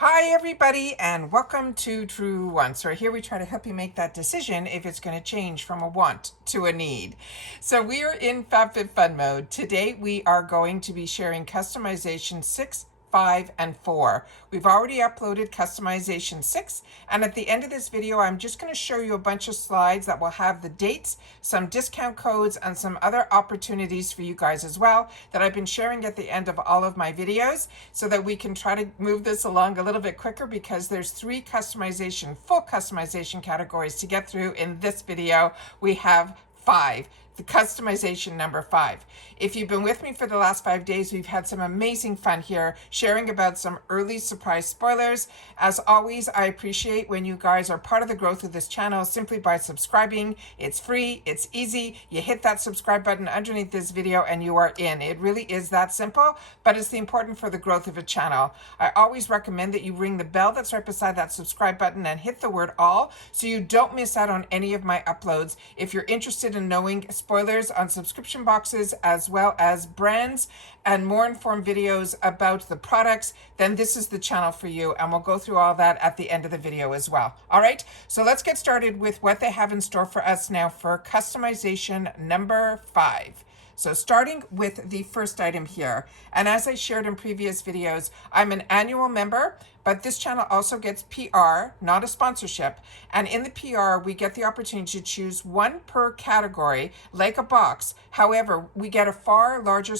Hi everybody and welcome to Truewants, where here we try to help you make that decision if it's going to change from a want to a need. So we are in FabFitFun mode. Today we are going to be sharing customization 6, 5, and 4. We've already uploaded customization 6, and at the end of this video I'm just going to show you a bunch of slides that will have the dates, some discount codes, and some other opportunities for you guys as well that I've been sharing at the end of all of my videos so that we can try to move this along a little bit quicker, because there's 3 full customization categories to get through in this video. We have 5. The customization number 5. If you've been with me for the last 5 days, we've had some amazing fun here, sharing about some early surprise spoilers. As always, I appreciate when you guys are part of the growth of this channel simply by subscribing. It's free, it's easy. You hit that subscribe button underneath this video and you are in. It really is that simple, but it's important for the growth of a channel. I always recommend that you ring the bell that's right beside that subscribe button and hit the word all so you don't miss out on any of my uploads. If you're interested in knowing spoilers on subscription boxes as well as brands and more informed videos about the products, then this is the channel for you, and we'll go through all that at the end of the video as well. All right, so let's get started with what they have in store for us now for customization number 5. So starting with the first item here, and as I shared in previous videos, I'm an annual member, but this channel also gets PR, not a sponsorship. And in the PR, we get the opportunity to choose one per category, like a box. However, we get a far larger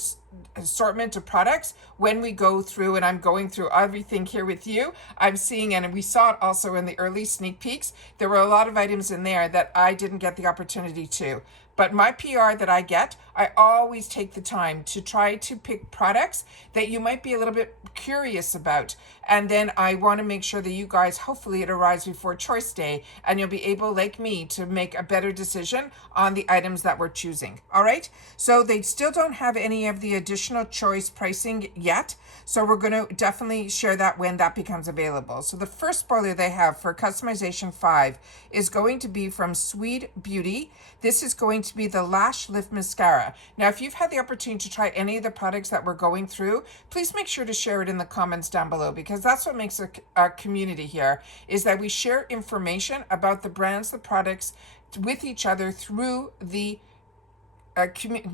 assortment of products when we go through, and I'm going through everything here with you. I'm seeing, and we saw it also in the early sneak peeks, there were a lot of items in there that I didn't get the opportunity to. But my PR that I get, I always take the time to try to pick products that you might be a little bit curious about. And then I want to make sure that you guys, hopefully it arrives before choice day, and you'll be able, like me, to make a better decision on the items that we're choosing. All right. So they still don't have any of the additional choice pricing yet. So we're going to definitely share that when that becomes available. So the first spoiler they have for customization 5 is going to be from Sweet Beauty. This is going to be the Lash Lift Mascara. Now, if you've had the opportunity to try any of the products that we're going through, please make sure to share it in the comments down below, because that's what makes a community here, is that we share information about the brands, the products with each other through the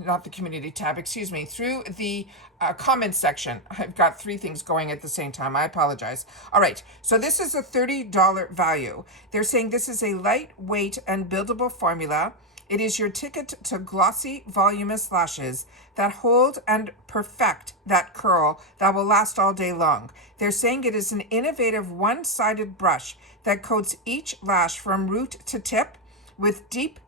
not the community tab, excuse me, through the comments section. I've got 3 things going at the same time. I apologize. All right, so this is a $30 value. They're saying this is a lightweight and buildable formula. It is your ticket to glossy, voluminous lashes that hold and perfect that curl that will last all day long. They're saying it is an innovative one-sided brush that coats each lash from root to tip with deep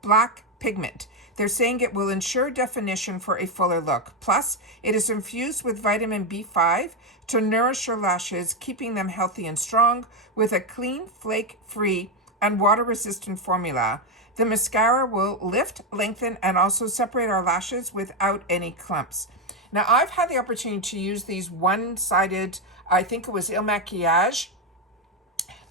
black pigment. They're saying it will ensure definition for a fuller look. Plus, it is infused with vitamin B5 to nourish your lashes, keeping them healthy and strong with a clean, flake-free, and water-resistant formula. The mascara will lift, lengthen, and also separate our lashes without any clumps. Now, I've had the opportunity to use these one-sided, I think it was Il Maquillage.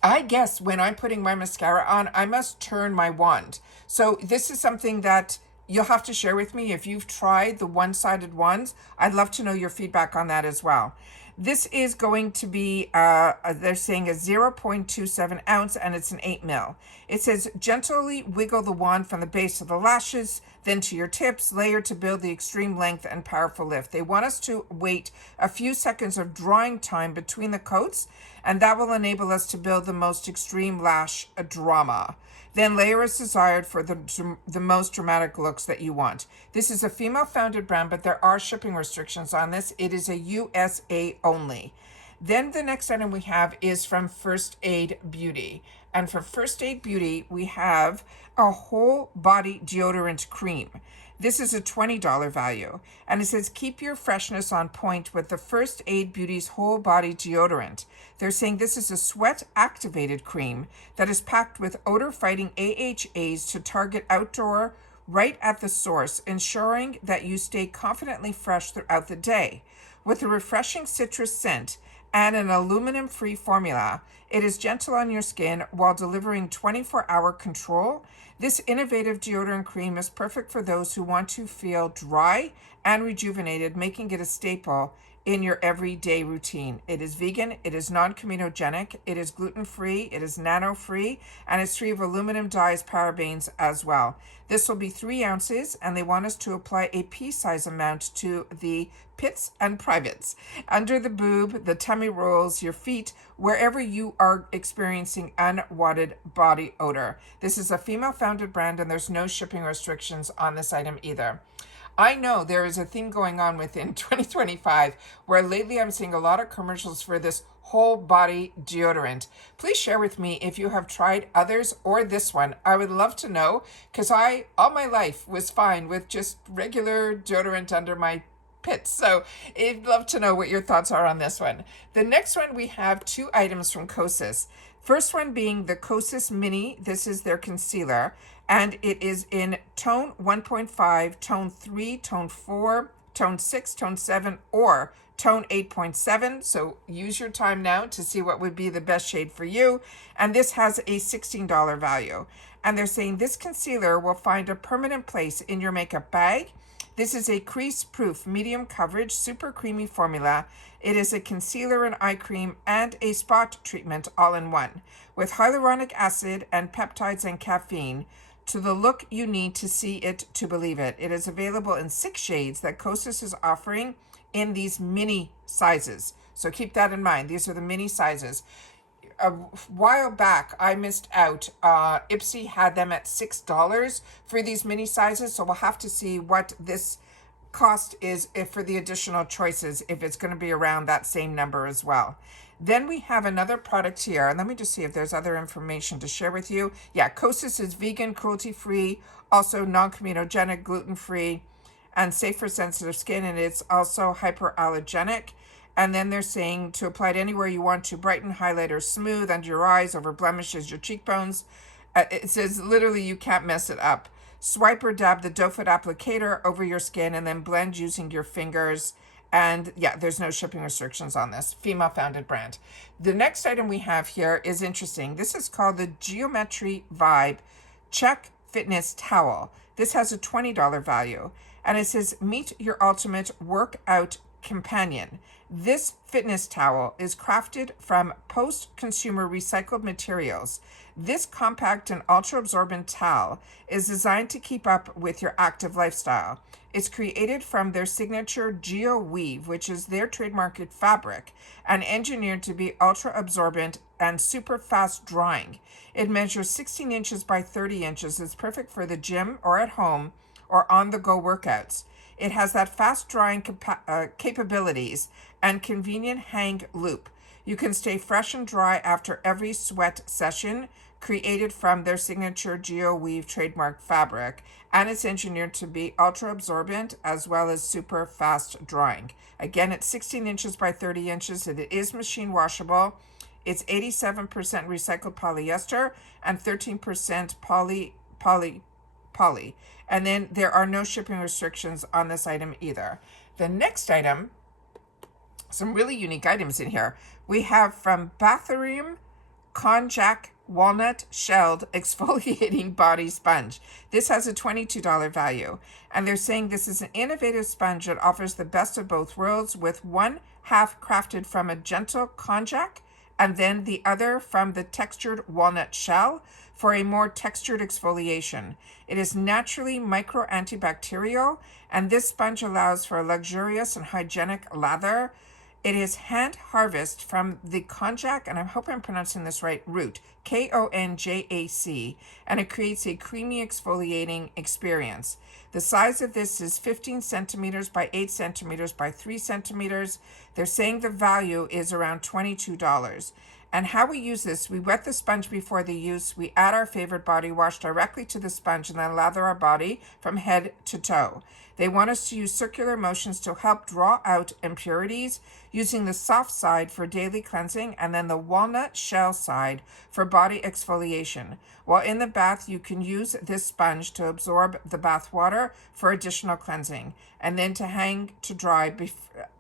I guess when I'm putting my mascara on, I must turn my wand. So this is something that you'll have to share with me if you've tried the one-sided ones. I'd love to know your feedback on that as well. This is going to be, they're saying a 0.27 ounce, and it's an 8 ml. It says, gently wiggle the wand from the base of the lashes, then to your tips, layer to build the extreme length and powerful lift. They want us to wait a few seconds of drying time between the coats, and that will enable us to build the most extreme lash drama. Then layer as desired for the most dramatic looks that you want. This is a female-founded brand, but there are shipping restrictions on this. It is a USA only. Then the next item we have is from First Aid Beauty. And for First Aid Beauty, we have a whole body deodorant cream. This is a $20 value, and it says keep your freshness on point with the First Aid Beauty's whole body deodorant. They're saying this is a sweat activated cream that is packed with odor fighting AHAs to target outdoor right at the source, ensuring that you stay confidently fresh throughout the day. With a refreshing citrus scent and an aluminum-free formula, it is gentle on your skin while delivering 24-hour control. This innovative deodorant cream is perfect for those who want to feel dry and rejuvenated, making it a staple in your everyday routine. It is vegan, it is non-comedogenic, it is gluten-free, it is nano-free, and it's free of aluminum dyes, parabens as well. This will be 3 ounces, and they want us to apply a pea-size amount to the pits and privates, under the boob, the tummy rolls, your feet, wherever you are experiencing unwanted body odor. This is a female-founded brand, and there's no shipping restrictions on this item either. I know there is a theme going on within 2025 where lately I'm seeing a lot of commercials for this whole body deodorant. Please share with me if you have tried others or this one. I would love to know, because I, all my life, was fine with just regular deodorant under my pits. So I'd love to know what your thoughts are on this one. The next one, we have 2 items from Kosas. First one being the Kosas Mini. This is their concealer, and it is in tone 1.5, tone 3, tone 4, tone 6, tone 7, or tone 8.7. So use your time now to see what would be the best shade for you. And this has a $16 value. And they're saying this concealer will find a permanent place in your makeup bag. This is a crease-proof, medium coverage, super creamy formula. It is a concealer, an eye cream, and a spot treatment all in one, with hyaluronic acid and peptides and caffeine to the look you need to see it to believe it. It is available in 6 shades that Kosas is offering in these mini sizes. So keep that in mind. These are the mini sizes. A while back, I missed out. Ipsy had them at $6 for these mini sizes, so we'll have to see what this cost is if for the additional choices, if it's going to be around that same number as well. Then we have another product here, and let me just see if there's other information to share with you. Yeah, Kosas is vegan, cruelty-free, also non-comedogenic, gluten-free, and safe for sensitive skin, and it's also hyperallergenic. And then they're saying to apply it anywhere you want to, brighten, highlight, or smooth under your eyes, over blemishes, your cheekbones. It says literally you can't mess it up. Swipe or dab the doe foot applicator over your skin and then blend using your fingers. And yeah, there's no shipping restrictions on this. Female-founded brand. The next item we have here is interesting. This is called the Geometry Vibe Check Fitness Towel. This has a $20 value. And it says, meet your ultimate workout companion. This fitness towel is crafted from post-consumer recycled materials. This compact and ultra-absorbent towel is designed to keep up with your active lifestyle. It's created from their signature Geo Weave, which is their trademarked fabric, and engineered to be ultra-absorbent and super fast drying. It measures 16 inches by 30 inches. It's perfect for the gym or at home or on-the-go workouts. It has that fast drying capabilities and convenient hang loop. You can stay fresh and dry after every sweat session, created from their signature Geo Weave trademark fabric, and it's engineered to be ultra absorbent as well as super fast drying. Again, it's 16 inches by 30 inches. It is machine washable. It's 87% recycled polyester and 13% poly. And then there are no shipping restrictions on this item either. The next item, some really unique items in here. We have from Bathroom Konjac Walnut Shelled Exfoliating Body Sponge. This has a $22 value. And they're saying this is an innovative sponge that offers the best of both worlds, with one half crafted from a gentle konjac and then the other from the textured walnut shell for a more textured exfoliation. It is naturally micro-antibacterial, and this sponge allows for a luxurious and hygienic lather. It is hand harvested from the konjac, and I hope I'm pronouncing this right, root, Konjac, and it creates a creamy exfoliating experience. The size of this is 15 centimeters by 8 centimeters by 3 centimeters. They're saying the value is around $22. And how we use this, we wet the sponge before the use, we add our favorite body wash directly to the sponge, and then lather our body from head to toe. They want us to use circular motions to help draw out impurities, using the soft side for daily cleansing and then the walnut shell side for body exfoliation. While in the bath, you can use this sponge to absorb the bath water for additional cleansing, and then to hang to dry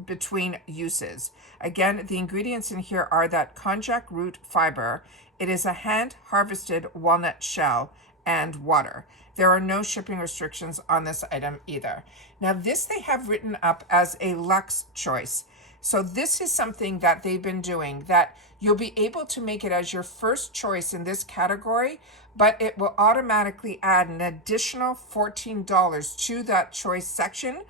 between uses. Again, the ingredients in here are that konjac root fiber. It is a hand-harvested walnut shell and water. There are no shipping restrictions on this item either. Now, this they have written up as a luxe choice. So this is something that they've been doing, that you'll be able to make it as your first choice in this category, but it will automatically add an additional $14 to that choice section.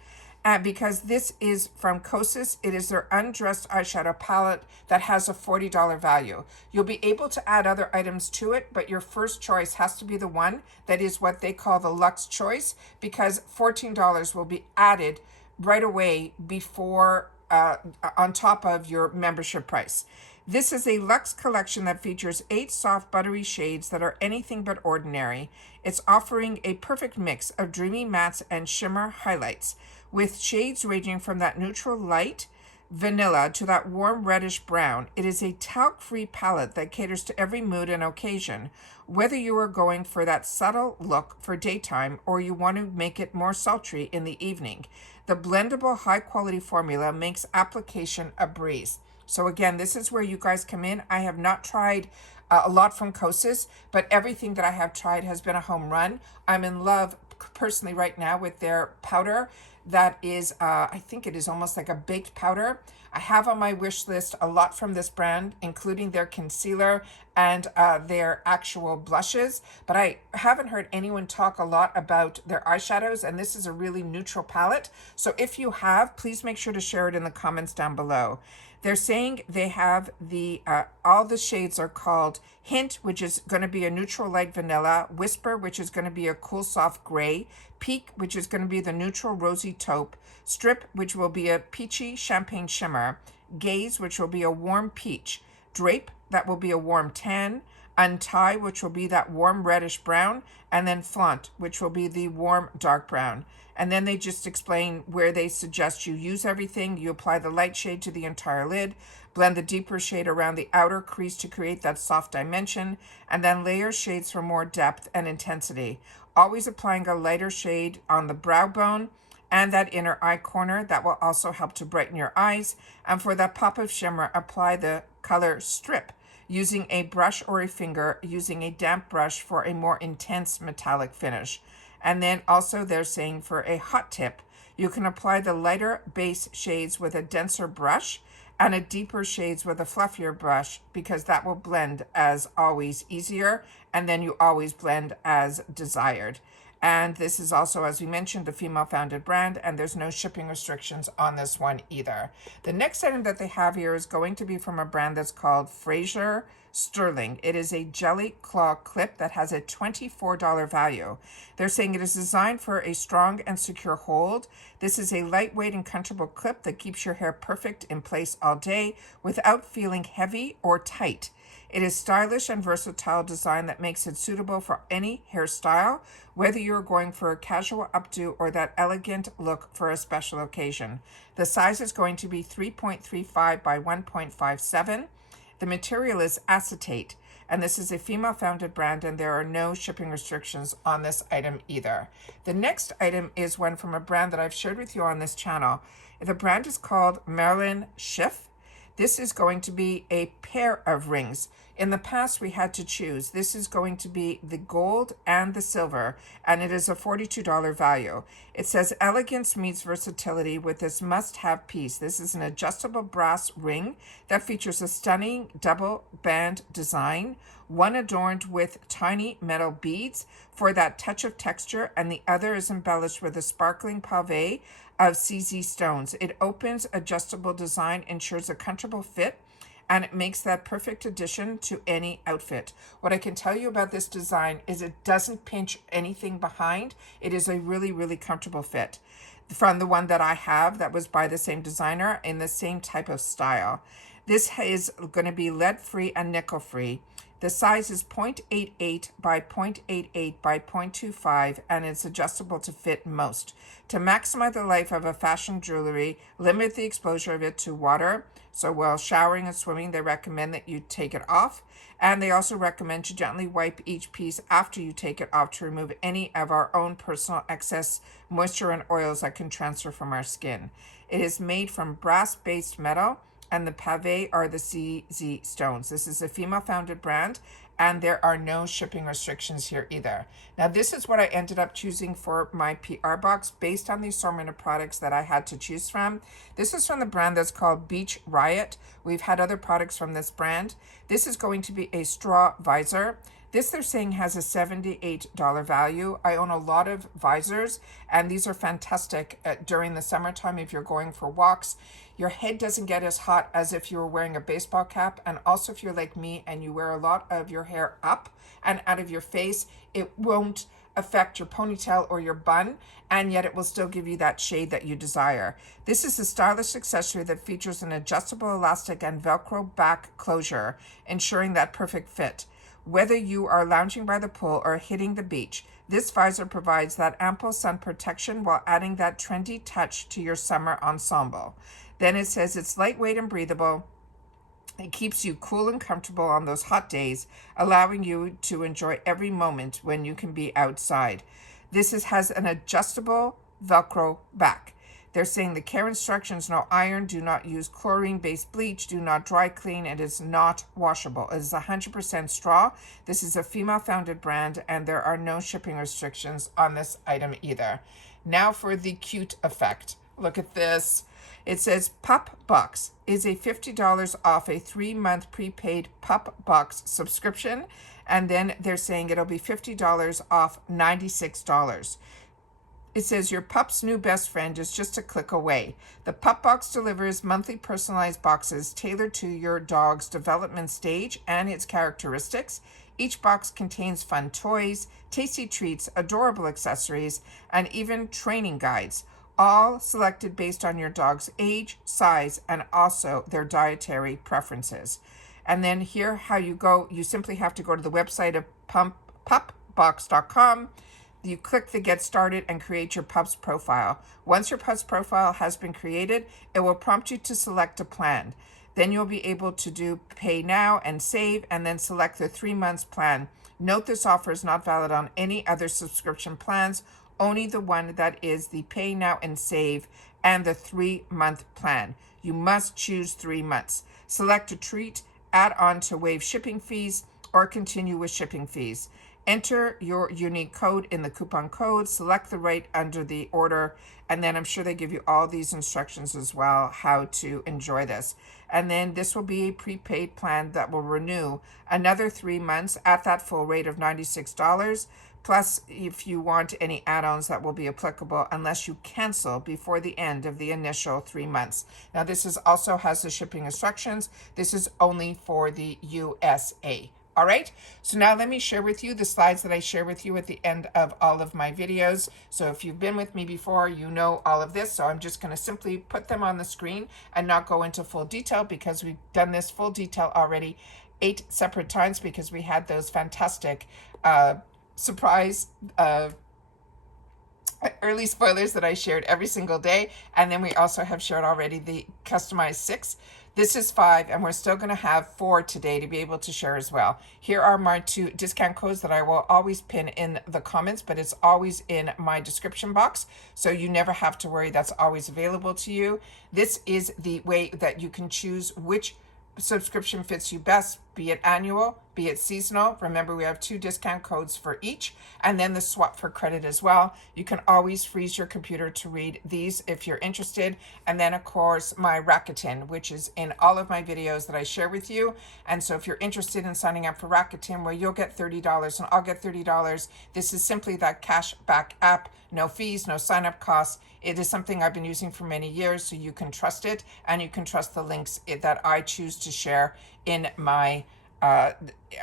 Because this is from Kosas, it is their undressed eyeshadow palette that has a $40 value. You'll be able to add other items to it, but your first choice has to be the one that is what they call the Luxe Choice, because $14 will be added right away before, on top of your membership price. This is a luxe collection that features 8 soft buttery shades that are anything but ordinary. It's offering a perfect mix of dreamy mattes and shimmer highlights, with shades ranging from that neutral light vanilla to that warm reddish brown. It is a talc-free palette that caters to every mood and occasion, whether you are going for that subtle look for daytime or you want to make it more sultry in the evening. The blendable high-quality formula makes application a breeze. So again, this is where you guys come in. I have not tried a lot from Kosas, but everything that I have tried has been a home run. I'm in love personally right now with their powder. That is, I think it is almost like a baked powder. I have on my wish list a lot from this brand, including their concealer and their actual blushes, but I haven't heard anyone talk a lot about their eyeshadows, and this is a really neutral palette. So if you have, please make sure to share it in the comments down below. They're saying they have the, all the shades are called Hint, which is going to be a neutral light vanilla, Whisper, which is going to be a cool soft gray, Peak, which is going to be the neutral rosy taupe, Strip, which will be a peachy champagne shimmer, Gaze, which will be a warm peach, Drape, that will be a warm tan, Untie, which will be that warm reddish brown, and then Flaunt, which will be the warm dark brown. And then they just explain where they suggest you use everything. You apply the light shade to the entire lid, blend the deeper shade around the outer crease to create that soft dimension, and then layer shades for more depth and intensity. Always applying a lighter shade on the brow bone and that inner eye corner. That will also help to brighten your eyes. And for that pop of shimmer, apply the color Strip, using a brush or a finger, using a damp brush for a more intense metallic finish. And then also they're saying for a hot tip, you can apply the lighter base shades with a denser brush and a deeper shades with a fluffier brush, because that will blend as always easier, and then you always blend as desired. And this is also, as we mentioned, a female-founded brand, and there's no shipping restrictions on this one either. The next item that they have here is going to be from a brand that's called Fraser Sterling. It is a jelly claw clip that has a $24 value. They're saying it is designed for a strong and secure hold. This is a lightweight and comfortable clip that keeps your hair perfect in place all day without feeling heavy or tight. It is stylish and versatile design that makes it suitable for any hairstyle, whether you're going for a casual updo or that elegant look for a special occasion. The size is going to be 3.35 by 1.57. The material is acetate, and this is a female-founded brand, and there are no shipping restrictions on this item either. The next item is one from a brand that I've shared with you on this channel. The brand is called Marilyn Schiff. This is going to be a pair of rings. In the past, we had to choose. This is going to be the gold and the silver, and it is a $42 value. It says elegance meets versatility with this must-have piece. This is an adjustable brass ring that features a stunning double band design, one adorned with tiny metal beads for that touch of texture, and the other is embellished with a sparkling pavé of CZ stones. It opens, adjustable design ensures a comfortable fit, and it makes that perfect addition to any outfit. What I can tell you about this design is it doesn't pinch anything behind. It is a really, really comfortable fit. From the one that I have that was by the same designer in the same type of style. This is going to be lead-free and nickel-free. The size is 0.88 by 0.88 by 0.25, and it's adjustable to fit most. To maximize the life of a fashion jewelry, limit the exposure of it to water. So while showering and swimming, they recommend that you take it off. And they also recommend to gently wipe each piece after you take it off to remove any of our own personal excess moisture and oils that can transfer from our skin. It is made from brass-based metal and the Pave are the CZ stones. This is a female-founded brand, and there are no shipping restrictions here either. Now, this is what I ended up choosing for my PR box based on the assortment of products that I had to choose from. This is from the brand that's called Beach Riot. We've had other products from this brand. This is going to be a straw visor. This, they're saying, has a $78 value. I own a lot of visors, and these are fantastic during the summertime if you're going for walks. Your head doesn't get as hot as if you were wearing a baseball cap, and also if you're like me and you wear a lot of your hair up and out of your face, it won't affect your ponytail or your bun, and yet it will still give you that shade that you desire. This is a stylish accessory that features an adjustable elastic and Velcro back closure, ensuring that perfect fit. Whether you are lounging by the pool or hitting the beach, this visor provides that ample sun protection while adding that trendy touch to your summer ensemble. Then it says it's lightweight and breathable. It keeps you cool and comfortable on those hot days, allowing you to enjoy every moment when you can be outside. This has an adjustable Velcro back. They're saying the care instructions: no iron, do not use chlorine-based bleach, do not dry clean, it is not washable. It is 100% straw. This is a female-founded brand, and there are no shipping restrictions on this item either. Now for the cute effect. Look at this. It says Pup Box is a $50 off a 3-month prepaid Pup Box subscription, and then they're saying it'll be $50 off $96. It says your pup's new best friend is just a click away. The Pup Box delivers monthly personalized boxes tailored to your dog's development stage and its characteristics. Each box contains fun toys, tasty treats, adorable accessories, and even training guides, all selected based on your dog's age, size, and also their dietary preferences. And then here how you go, you simply have to go to the website of pupbox.com. You click the Get Started and create your pup's profile. Once your pup's profile has been created, it will prompt you to select a plan. Then you'll be able to do Pay Now and Save, and then select the 3 months plan. Note this offer is not valid on any other subscription plans, only the one that is the Pay Now and Save and the 3-month plan. You must choose 3 months. Select a treat, add on to waive shipping fees, or continue with shipping fees. Enter your unique code in the coupon code, select the rate under the order, and then I'm sure they give you all these instructions as well, how to enjoy this. And then this will be a prepaid plan that will renew another 3 months at that full rate of $96. Plus, if you want any add-ons, that will be applicable unless you cancel before the end of the initial 3 months. Now, this also has the shipping instructions. This is only for the USA. All right, so now let me share with you the slides that I share with you at the end of all of my videos. So if you've been with me before, you know all of this. So I'm just going to simply put them on the screen and not go into full detail, because we've done this full detail already 8 separate times, because we had those fantastic surprise early spoilers that I shared every single day. And then we also have shared already the customized 6. This is 5, and we're still going to have 4 today to be able to share as well. Here are my 2 discount codes that I will always pin in the comments, but it's always in my description box, so you never have to worry. That's always available to you. This is the way that you can choose which subscription fits you best, be it annual, be it seasonal. Remember, we have 2 discount codes for each, and then the swap for credit as well. You can always freeze your computer to read these if you're interested. And then, of course, my Rakuten, which is in all of my videos that I share with you. And so if you're interested in signing up for Rakuten, where you'll get $30 and I'll get $30, this is simply that cash back app. No fees, no sign-up costs. It is something I've been using for many years, so you can trust it, and you can trust the links that I choose to share in my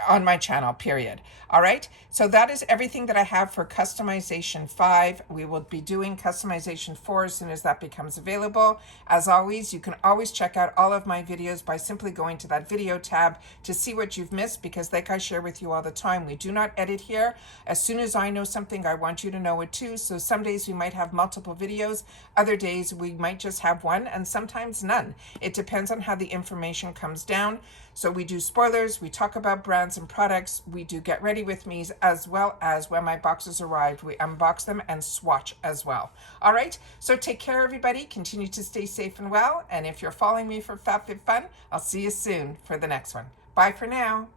on my channel, period. All right, so that is everything that I have for customization 5. We will be doing customization 4 as soon as that becomes available. As always, you can always check out all of my videos by simply going to that video tab to see what you've missed, because like I share with you all the time, we do not edit here. As soon as I know something, I want you to know it too. So some days we might have multiple videos, other days we might just have one, and sometimes none. It depends on how the information comes down. So we do spoilers, we We talk about brands and products. We do get ready with me's, as well as when my boxes arrive, we unbox them and swatch as well. All right, so take care, everybody. Continue to stay safe and well. And if you're following me for FabFitFun, I'll see you soon for the next one. Bye for now.